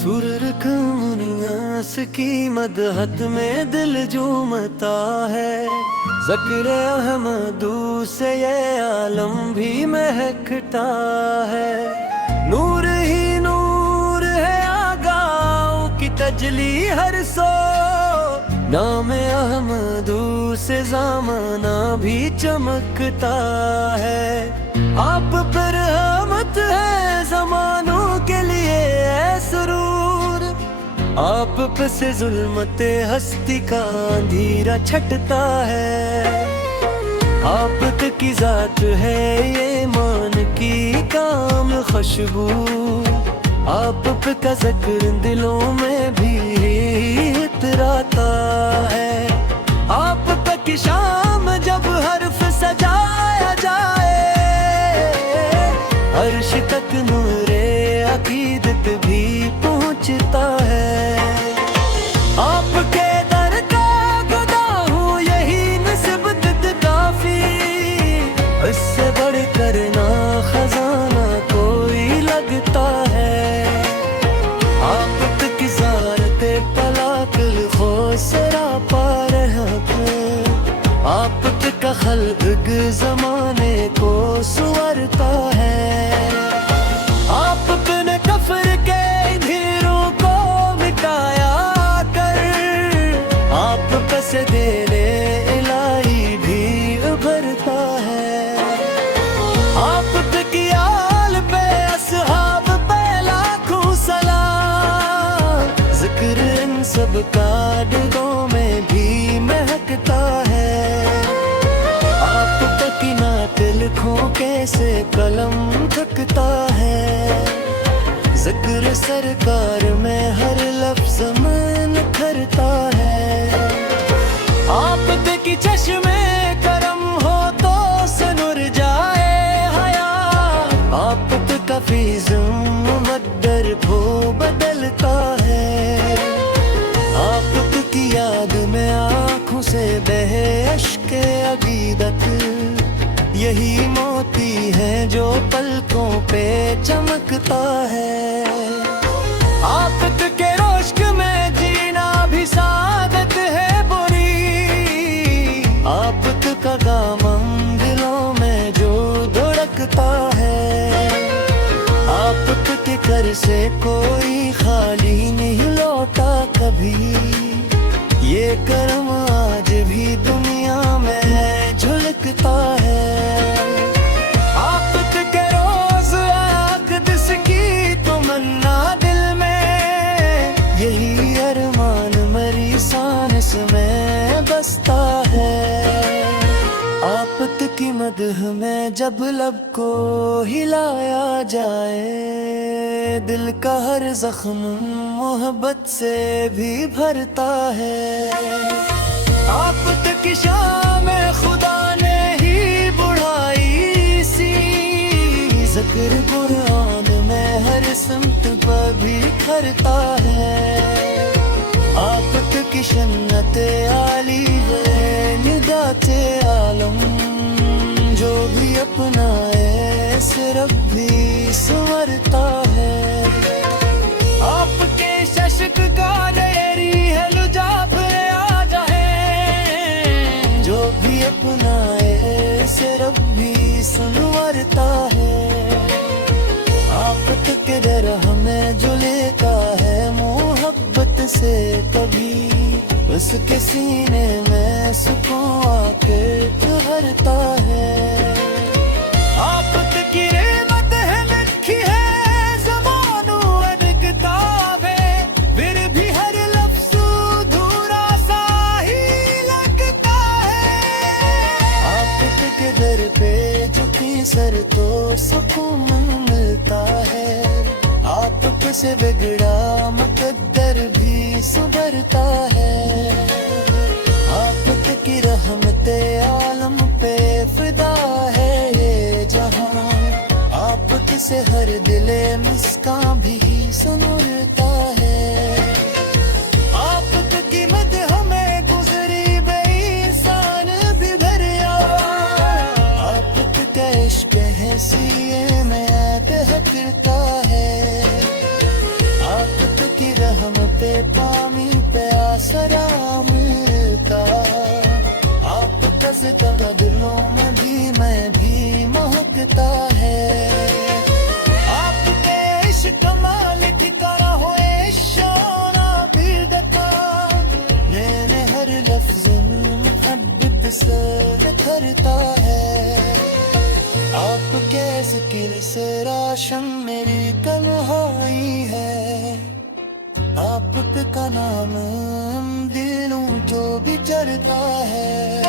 सुरर कमुनियास की मदहत में दिल झूमता है। ज़िक्र अहमदू से ये आलम भी महकता है। नूर ही नूर है आगाओं की तजली हर सो। नाम अहमदू से ज़माना भी चमकता है। आप पर रहमत है ज़मानों के लिए है सुरूर। आप पे से जुल्मत हस्ती का अंधेरा छटता है। आप तक की जात है ये मान की काम खुशबू। आप पे का ज़िक्र दिलों में भी इतराता है। आप पे की शाम जब हर्फ सजाया जाए, अर्श तक नूरे अकीदत भी पहुँचता है। आपके दर का गदा हूँ यही निस्बत काफी। इससे बढ़कर ना खजाना कोई लगता है। आप तक ज़ारते पलाकल खो सरापा आप का खल्क ज़माने को सुवरता है। आप ने कफर के धीरों को मिटाया कर। आप से देने इलाही भी उभरता है। आप की आल पे असहाब पे लाखों सलाम। ज़िक्र इन सब का दिलों में भी महकता है। लिखों कैसे कलम थकता है। ज़िक्र सरकार में हर लफ्ज़ मन करता है। आप की चश्मे करम हो तो सनुर जाए हया। आप का फीज़ मुक़द्दर को बदलता है। आप की याद में आँखों से बहे अश्के अक़ीदत। यही मोती है जो पलकों पे चमकता है। आप के रोश्क में जीना भी सादत है बुरी। आप का गामम दिलों में जो धड़कता है। आप के कर से कोई खाली नहीं लौटा कभी। ये करम आज भी दुनिया में है झलकता है। आप के रोज आक़िदस की तमन्ना दिल में। यही अरमान मरी सांस में बसता है। आप की मदह में जब लब को हिलाया जाए, दिल का हर जख्म मोहब्बत से भी भरता है। आप की शाम खुदा ने ही बढ़ाई सी। ज़िक्र कुरान में हर सिमत पर भी खरता है। आप की शन्नत आली है निगाते आलम। जो भी अपनाए सिर्फ भी संवरता है। आपके शश्क का रेरी है लुजाब आ जाए। जो भी अपनाए सिर्फ भी संवरता है। आप के डर हमें जो लेता है मोहब्बत से कभी। उसके सीने में सुकून आके ठहरता है। आप की रहमत है लिखी है ज़मानों और किताबें। फिर भी हर लफ्ज़ अधूरा सा ही लगता है। आप के दर पे झुकी सर तो सुकून मिलता है। आप से बिगड़ा मुक़द्दर भी सुधरता है। आप की रहमते आलम पे फिदा है ये जहां। आप से हर दिले मुस्कान भी सुनता है। आप की मद हमें गुजरी बेईसान भी भरिया। आप के इश्क़ है सीए में तहकता है। आप आसरा मिलता। आपका सितारा दिलों में भी महकता है। आपके इश्क कमाल ठिकाना हो शोना भी दका। मैंने हर लफ्ज़ मोहब्बत से निखरता है। आपके ज़िक्र से रोशन मेरी तन्हाई है। आप पे का नाम दिलों जो भी चढ़ता है।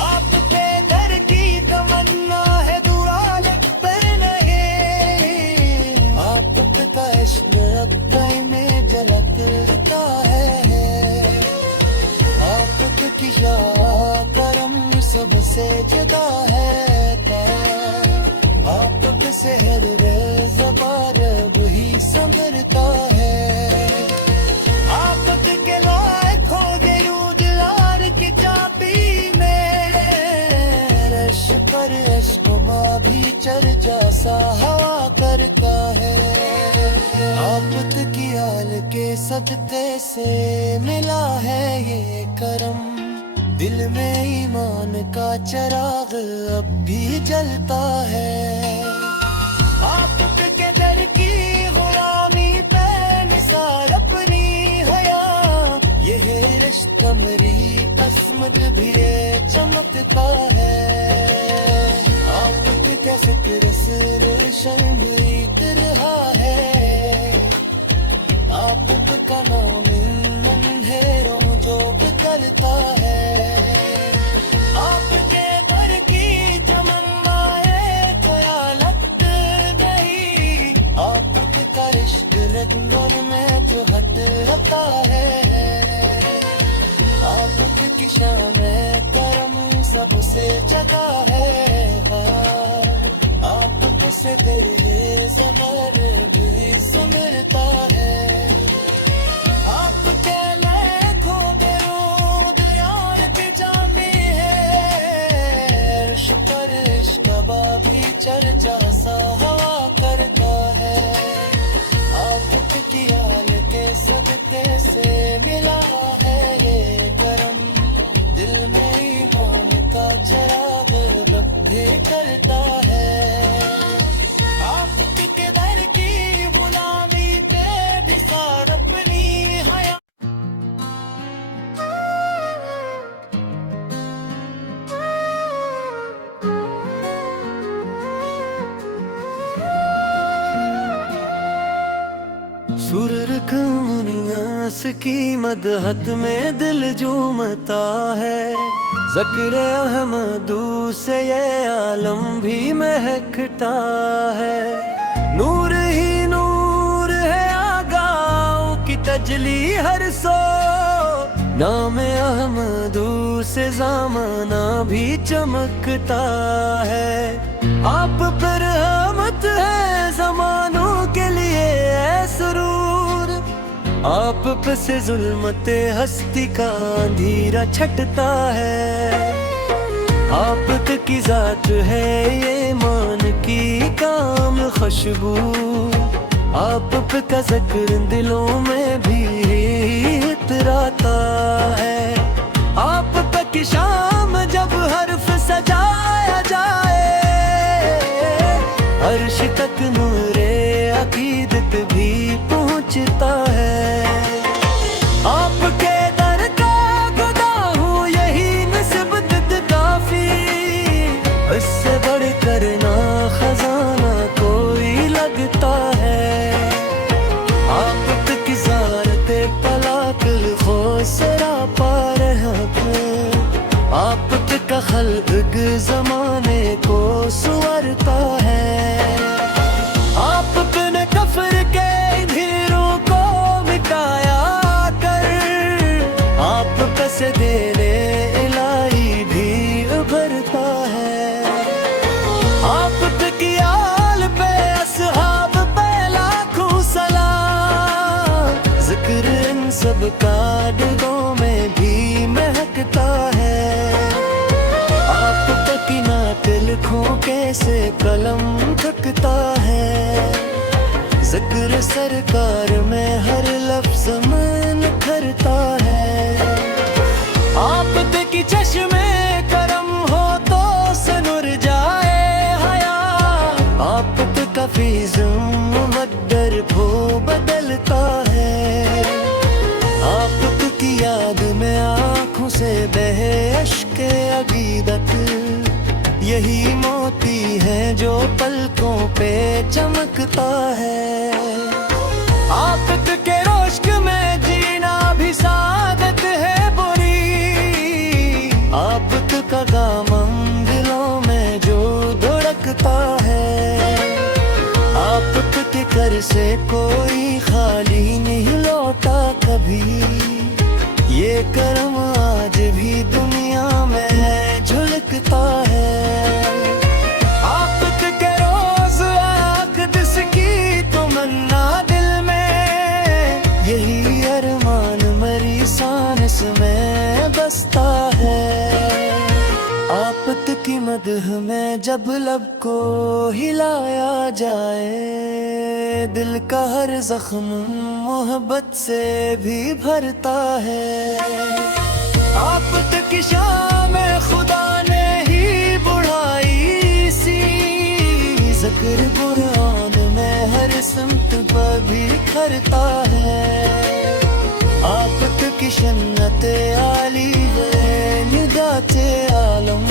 आप पे दर की तमन्ना है दुआल पर नहीं। आप पे का इश्क अक्ल में झलकता है। आप पे किया करम सबसे जुदा है। आप पे सहर ज़बार वही संभरता है। आप के लाखों दिलों दिलार की चाबी में रश पर अश्क़ भी चर्चा सा हवा करता है। आप की आल के सदक़े से मिला है ये करम। दिल में ईमान का चिराग अब भी जलता है। आपके दर की गुलामी पे निसार अपनी हया। यह रिश्ता मेरी अस्मत भी चमकता है। आपके कैसे तिरसर शर्मीत रहा है। आपका नाम अंधेरों जो बिखरता है। आपके दर की तमन्नाएं ख़यालत गई। आपका इश्क रंगों में जो हटता है। आपकी शाम करम सबसे जगा है। आपको से दिल सबर भी सुनता है। आपके लाखों दिलों दयाल की जामी है। शुक्र इश्क भी चर्चा सा हवा करता है। आपकी आल के सदक़े से मिला है ये करम। दिल में ईमान का चिराग भी करता है। आपके दर की गुलामी पे भी सार अपनी हया। सुर कमुनियास की मदहत में दिल झूमता है। ज़िक्र अहमदू से ये आलम भी महकता है। नूर ही नूर है आगाओं की तजली हर सो। नाम अहमदू से ज़माना भी चमकता है। आप पर रहमत है ज़मानों के लिए है सुरूर। आप पे से जुल्मते हस्ती का अंधेरा छटता है। आप की जात है ये मान की काम खुशबू। आप पे का ज़िक्र दिलों में भी इतराता है। आप पे की शाम जब हर्फ सजाया जाए। अर्श तक नूरे अकीदत भी पहुँचता है। आपके दर का खुदा हूँ यही निस्बत काफी। इससे बढ़कर ना खजाना कोई लगता है। आपकी ज़ारते पलाकल खो सरा पार है। आपका खल्क़ ज़माने को सुवरता है। आपने कफ़र के ढेरों को मिटाया कर। आप से देने इलाही भी उभरता है। आपकी आल पे असहाब पे लाखों सलाम। ज़िक्र इन सब का दिलों में भी महकता है। आपकी नातिल खोके से कलम थकता है। ज़िक्र सरकार में हर लफ्ज़ में निखरता चश्मे करम हो तो सनुर जाए हया। आपका फिज़्म मद्दर भो बदलता है। आपकी याद में आँखों से बहे अश्के अकीदत। यही मोती है जो पलकों पे चमकता है। आपके रोश्क में जीना भी सादत है बुरी। आपका दामन दिलों में जो धड़कता है। आपके घर से कोई खाली नहीं लौटा कभी। ये करम आज भी दुनिया में झलकता है। आपके रोज आक़िद की तमन्ना दिल में। यही अरमान मरी सांस में बसता है। आपकी मदह में जब लब को हिलाया जाए। दिल का हर जख्म मोहब्बत से भी भरता है। आपकी शाम खुदा ने ही बढ़ाई सी। ज़िक्र कुरान में हर सिमत पर भी खरता है। आपकी शन्नत आली है निदाते आलम।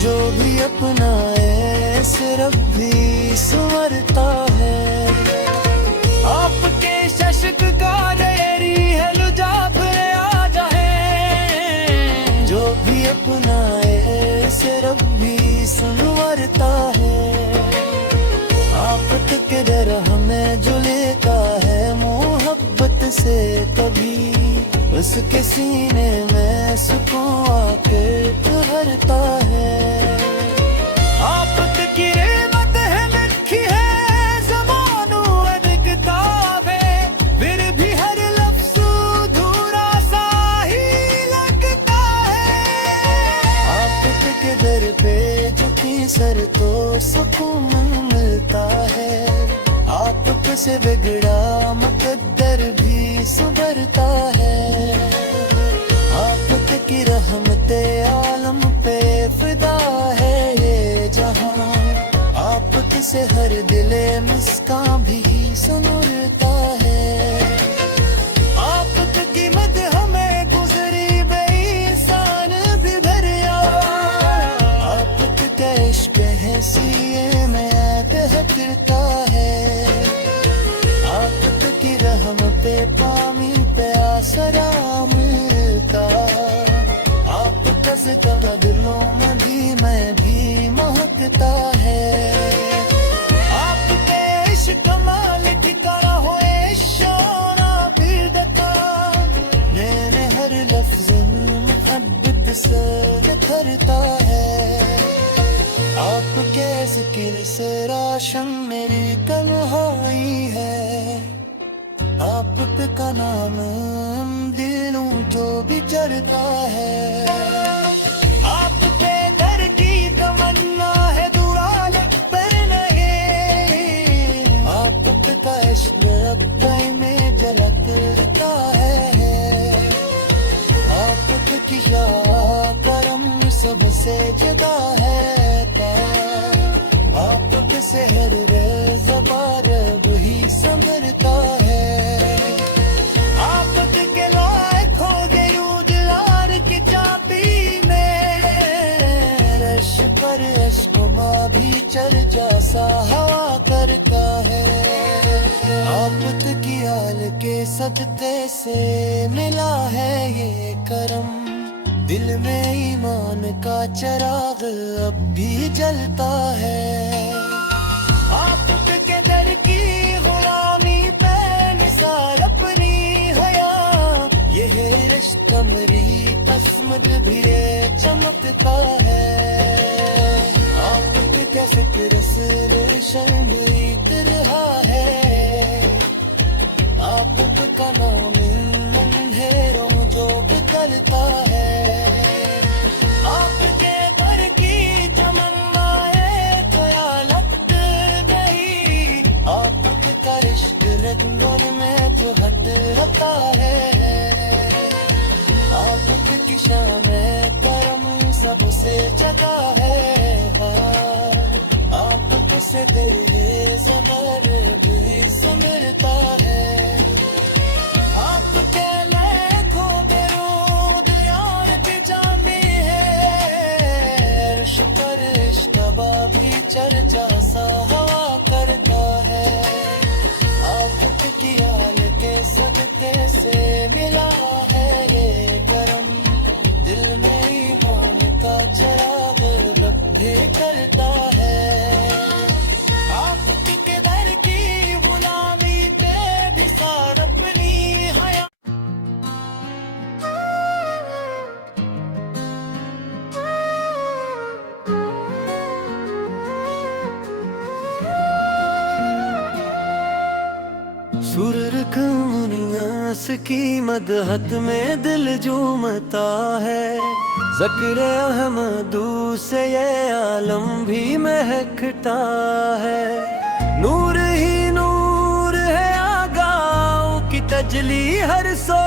जो भी अपनाए सिर्फ भी संवरता है। आपके शश्क का रेरी है लुजाब आ जाए। जो भी अपनाए सिर्फ भी संवरता है। आपके डर हमें जो लेता है मोहब्बत से कभी। उसके सीने में सुकून आके ठहरता है। आपकी रहमत है लिखी है ज़बानों में किताबे। फिर भी हर लफ्ज़ अधूरा सा ही लगता है। आपके दर पे झुकी सर तो सुकून मिलता है। आपसे बिगड़ा मुकद्दर भी सुधरता है। आपकी रहमते आलम पे फिदा है ये जहां। आपसे हर दिले मिसका भी सुनता है। आपकी मदह हमें गुजरी बेईसान भी भरिया। आपका इश्क है सीए में कहता है। आपकी रहम पे पामी पे आसरा मिलता। आपका सितारा दिलों में भी महकता है। आपके इश्क कमाल ठिकाना हो शोना भी दता। मैंने हर लफ्ज़ मुहब्बत से निखरता है। आपके ज़िक्र से राशन मेरी तन्हाई है। आपका नाम दिलों जो भी चढ़ता है। आपके दर की तमन्ना है दुराल पर नहीं। आपका इश्क रब्बाई में झलकता है। आपकी करम सबसे जुदा है। आपसे हर ज़बार वही संभरता है। आपके लायकों दरूद लार की चाबी में। रश पर अश्कुमा भी चर्चा सा हवा करता है। आपकी आल के सदक़े से मिला है ये करम। दिल में ईमान का चिराग अब भी जलता है। आपके दर की गुलामी पे निसार अपनी हया। यह रिश्ता मेरी किस्मत भी चमकता है। आपके कैसे फिर शर्म रहा है। आपका नाम अंधेरों जो बिखरता है। आपके घर की तमन्नाएं तो लगत गई। आपका इश्क रंगों में जो हट होता है। आपकी शाम सबसे जगा है हार। आप से दिल है ज़बर भी सिमरता है। आपके लाखों दरूद यार पे जामी है। अर्श पर इश्तबा भी चर्चा सा हवा करता है। आपकी आल के सदके से मिला है ये करम। दिल में ईमान का चिराग रब भी करता है। आपके दर की गुलामी पे भी सार अपनी हया। सुर कमुनियास की मदहत में दिल झूमता है। ज़िक्र अहमदू से ये आलम भी महकता है। नूर ही नूर है आगाओं की तजली हर सो।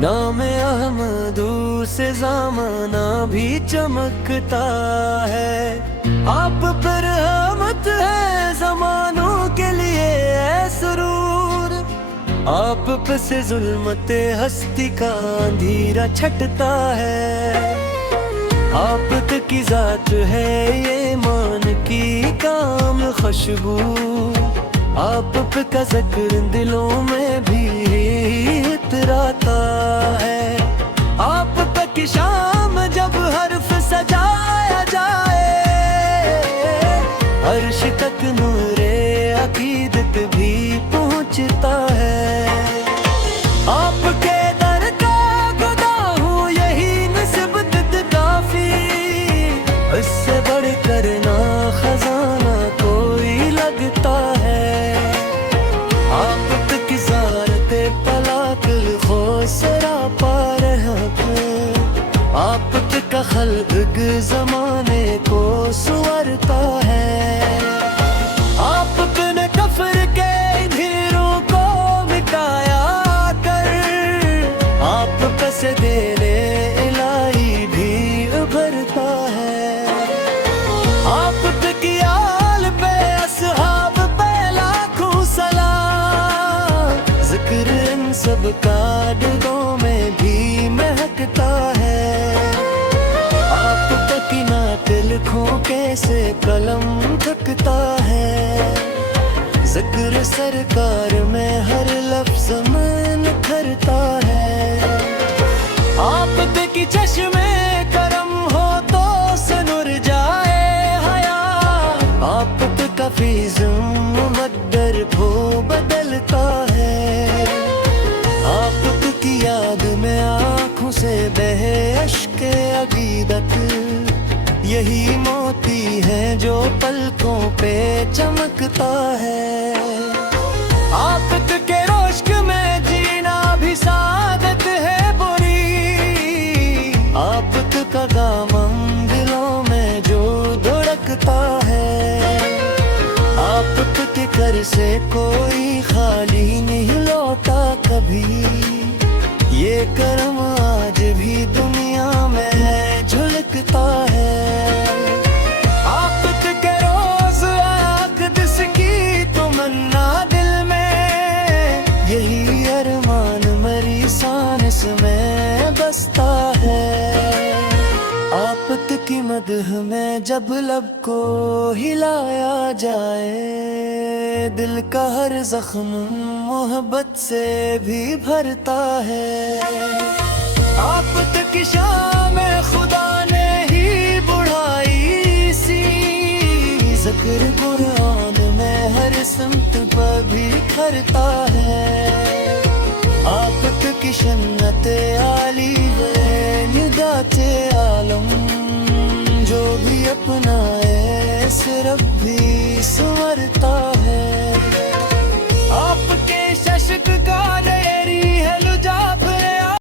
नाम अहमदू से ज़माना भी चमकता है। आप पर रहमत है ज़मानों के लिए है सुरूर। आप पे से जुल्मते हस्ती का अंधेरा छटता है। आप की जात है ये मान की काम खुशबू। आप पे का ज़िक्र दिलों में भी इतराता है। आप पे की शाम जब हर्फ सजाया जाए। अर्श तक नूरे अकीदत भी पहुँचता है। आपके दर का खुदा हूँ यही निस्बत काफी। इससे बढ़कर ना खजाना कोई लगता है। आपकी ज़ारते पलाकल खो सरापा आपका खल्क ज़माने को सुवरता है। आपने कफर के धीरों को मिटाया कर। आप से देने इलाही भी उभरता है। आपकी आल पे असहाब पे लाखों सलाम। ज़िक्र इन सब का दिलों में भी महकता है। आपकी नातिल खोके से कलम थकता है। ज़िक्र सरकार में हर लफ्ज़ में निखरता है। आपकी चश्मे करम हो तो सनुर जाए हया। आपका फीज़ मुमद्दर को बदलता है। आपकी याद में आँखों से बहे अश्के अकीदत। यही मोती है जो पलकों पे चमकता है। आपके रोश्क में जीना भी सादत है बुरी। आपका गामम दिलों में जो धड़कता है। आपके कर से कोई खाली नहीं लौटा कभी। ये करम आज भी दुनिया में झलकता है। आपके रोज़ आक़िद की तमन्ना दिल में। यही अरमान मरी सानस में बसता है। आपकी मदह में जब लब को हिलाया जाए। दिल का हर जख्म मोहब्बत से भी भरता है। आपकी शाम खुदा ने ही बढ़ाई सी। ज़िक्र कुरान में हर सिमत पर भी खरता है। आपकी शन्नत आली है निदाते आलम। जो भी अपनाए सिर्फ भी संवरता